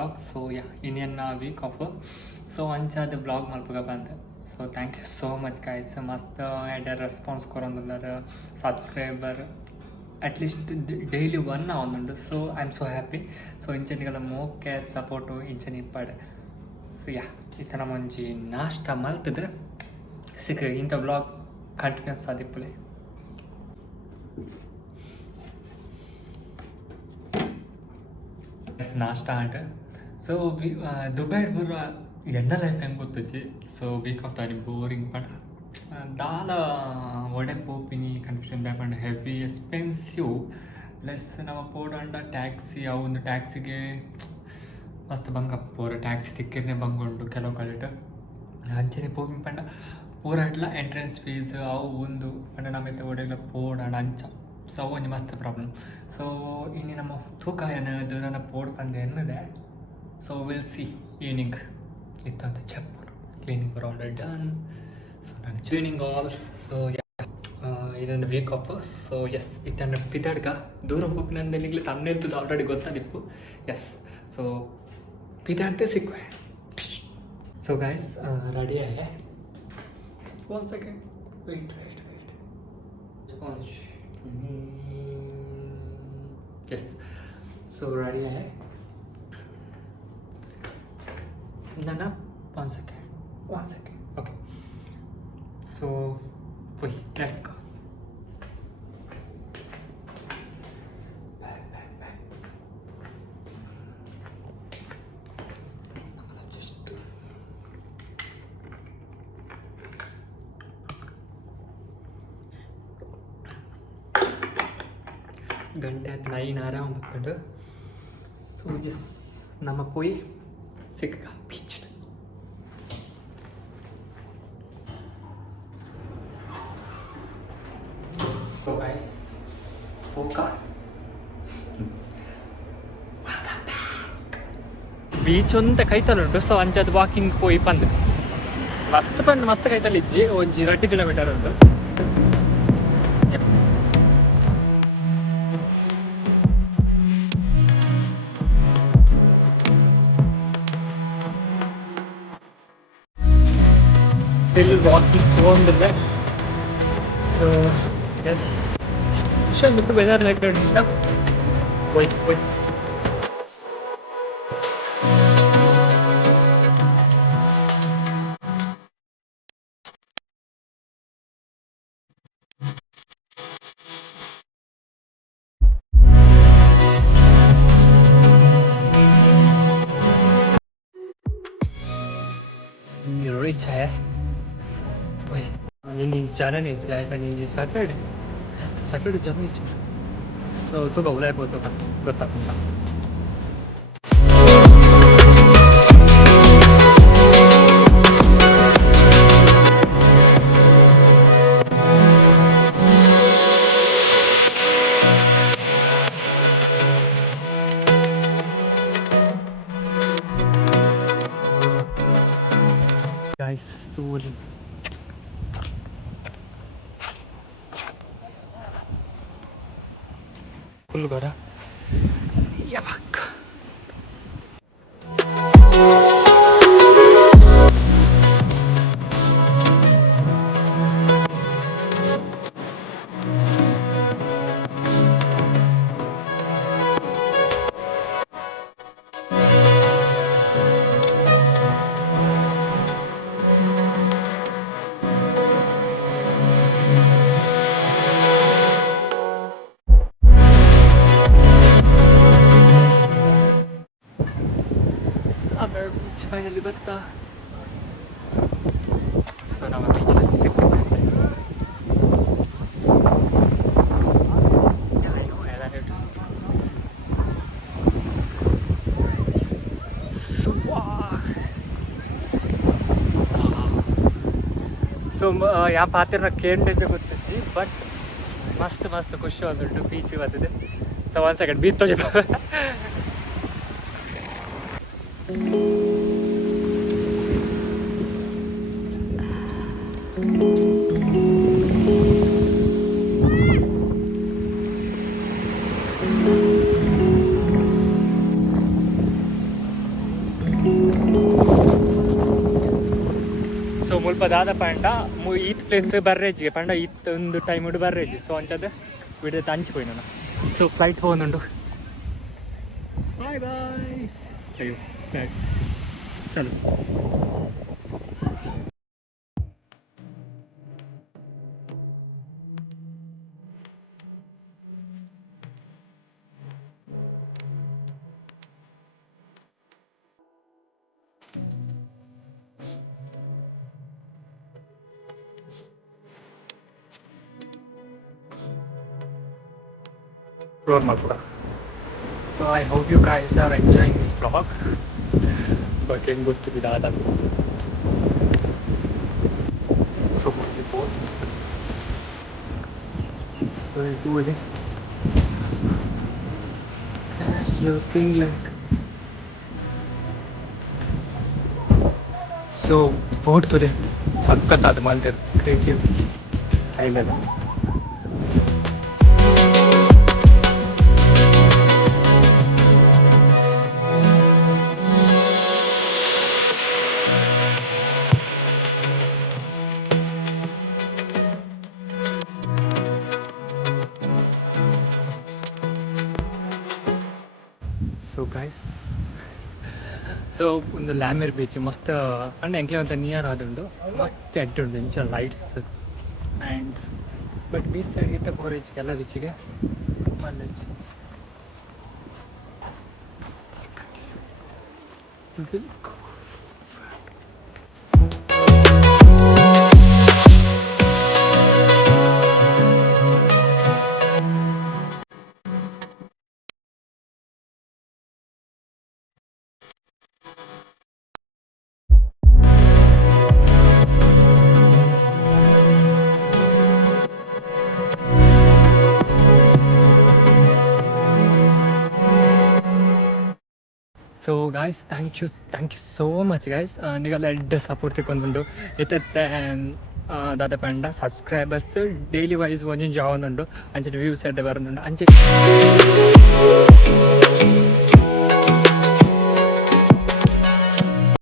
vlog. So yeah, Indian week of so ancha the vlog malpuga bande. So thank you so much guys. Mast had a response korondullar subscriber at least daily one now on. So I'm so happy. So inchanigal more care support to inchani pad. So yeah, itana munji nashta maltidre sikre in the vlog continuous adipule. ನಾಷ್ಟ ಆಟ so Dubai ಬರೋ ಎಣ್ಣ life ಹೆಂಗೆ ಗೊತ್ತಜ್ಜಿ so weak of ದಾನಿ boring but ದಾಲ ಒಡೆ ಪೋಪಿನಿ confusion ಬ್ಯಾಪಂಡ್ heavy expensive plus ನಮ್ಮ ಪೋಡಂಡ taxi ಆ ಒಂದು ಟ್ಯಾಕ್ಸಿಗೆ ಮಸ್ತ್ ಬಂಗ ಪೂರ ಟ್ಯಾಕ್ಸಿ ತಿಕ್ಕಿರ್ನೆ ಬಂಗುಂಡು ಕೆಲವು ಕಡೆಟ್ ಅಂಚನೆ ಪೋಪಿನ ಪಂಡ ಪೂರ ಇಟ್ಲ ಎಂಟ್ರೆನ್ಸ್ ಫೀಸ್ ಅವು ಒಂದು ಪಂಡ ನಮ್ಮೈತೆ ಒಡೆಗ್ಲ ಪೋಡಂಡ ಅಂಚ ಸೊ ಒಂದು ಮಸ್ತ್ ಪ್ರಾಬ್ಲಮ್ ಸೊ ಇನ್ನು ನಮ್ಮ ತೂಕ ಏನದು ನನ್ನ ಪೋಡ್ ಬಂದೆ ಎನ್ನದೆ ಸೊ ವಿಲ್ ಸಿ ಈವ್ನಿಂಗ್ ಇತ್ತಂತ ಚಪ್ಪರು ಕ್ಲೀನಿಂಗ್ ಆಲ್ರೆಡಿ ಡನ್ ಸೊ ನಾನು ಕ್ಲೀನಿಂಗ್ ಆಲ್ ಸೊ ಇದೊಂದು ವೀಕ್ ಆಫ್ ಸೊ ಎಸ್ ಇತ್ತನ್ನು ಪಿತಡ್ಗ ದೂರ ಹೋಗಿ ನನ್ನ ನಿಗ್ಲಿ ತನ್ನಿರ್ತದ್ದು ಆಲ್ರೆಡಿ ಗೊತ್ತಾದಿಪ್ಪು ಎಸ್ ಸೊ ಪಿತಾಡ್ತೆ ಸಿಕ್ಕುವೆ ಸೊ ಗೈಸ್ ರೆಡಿ ಆಯೆ 1 second wait yes so ready hai nana 1 second okay so wait let's go back I'm gonna just ಗಂಟೆ 9 ಆರಾಮ ಸೊ ಎಸ್ ನಮ್ಮ ಪೋಯಿ ಸಿಕ್ಕ ಬೀಚ್ ಸೊ ಗೈಸ್ ಹೋಗ ಬೀಚ್ ಅಂತ ಕೈತಲ್ಲುಂಟು ಸೊ ಅಂಚದು ವಾಕಿಂಗ್ ಪೋಯಿ ಪಂದ್ ಮಸ್ತ್ ಕೈತಲ್ಲಿ ಇಜ್ಜಿ ಒಂಜಿ 2 ಕಿಲೋಮೀಟರ್ ಉಂಟು still walking on the left. So yes, should look weather like that stuff. Wait. You reach here. Ini jalan ni jalan ini Saturday jam ni. So tu kau boleh buat apa? Betul. Guys, tu full gara. Yabak. Finally batta. So now I'm beach. Yeah, I know. So यहाँ पातिर Kende ಗೊತ್ತಿಚ್ಚಿ but ಮಸ್ತ್ ಖುಷಿ ಆಗುಂಟು beach ಬರ್ತದೆ so 1 second beach ತೋಜ ದಾದ ಪಂಡ ಈತ್ place ಬರ್ರೇಜಿಗೆ ಪಂಡ ಈತ್ ಒಂದು ಟೈಮ್ ಉಂಡು ಬರ್ರೇಜಿ ಸೊ ಅಂಚದ ಬಿಡದ ಹಂಚಿపోయి ನಾನು ಸೊ ಫ್ಲೈಟ್ ಹೋಗುന്നുണ്ട് ಬಾಯ್ ಬಾಯ್ ಅಯ್ಯೋ ಚಲೋ Materla. So I hope you guys are enjoying this vlog. But it's good to be done. So both. So it's doing looking like. So boat today. ಸಖತ್ತಾದ ಮಾಲ್ದೇರ್ creative island. So guys so ಒಂದು ಲ್ಯಾಮೇರ್ beach ಮಸ್ತ್ and ಎಂಕ್ಲೆ ಅಂತ near ಆದುಂಡು ಮಸ್ತ್ ಎಡ್ಡುಂಡು ಇಂಚ lights and but beach side ಇತ್ತ ಕೋರೇಜ್ ಎಲ್ಲ ಬೀಚಿಗೆ ಮಲ್ಲೇಜ್ so guys thank you so much guys ನಿಗಲ್ಲ ಎಡ್ಡೆ ಸಪೋರ್ಟ್ ತಿಕ್ಕೊಂದುಂಡು ಎತ್ತೆ ದಾದ ಪಂಡ ಸಬ್ಸ್ಕ್ರೈಬರ್ಸ್ ಡೈಲಿ ವೈಸ್ ಒಂಜೊಂಜಿ ಆವೊಂದುಂಡು ಅಂಚೆ ವ್ಯೂಸ್ ಎಡ್ಡೆ ಬರೋದುಂಡು ಅಂಚೆ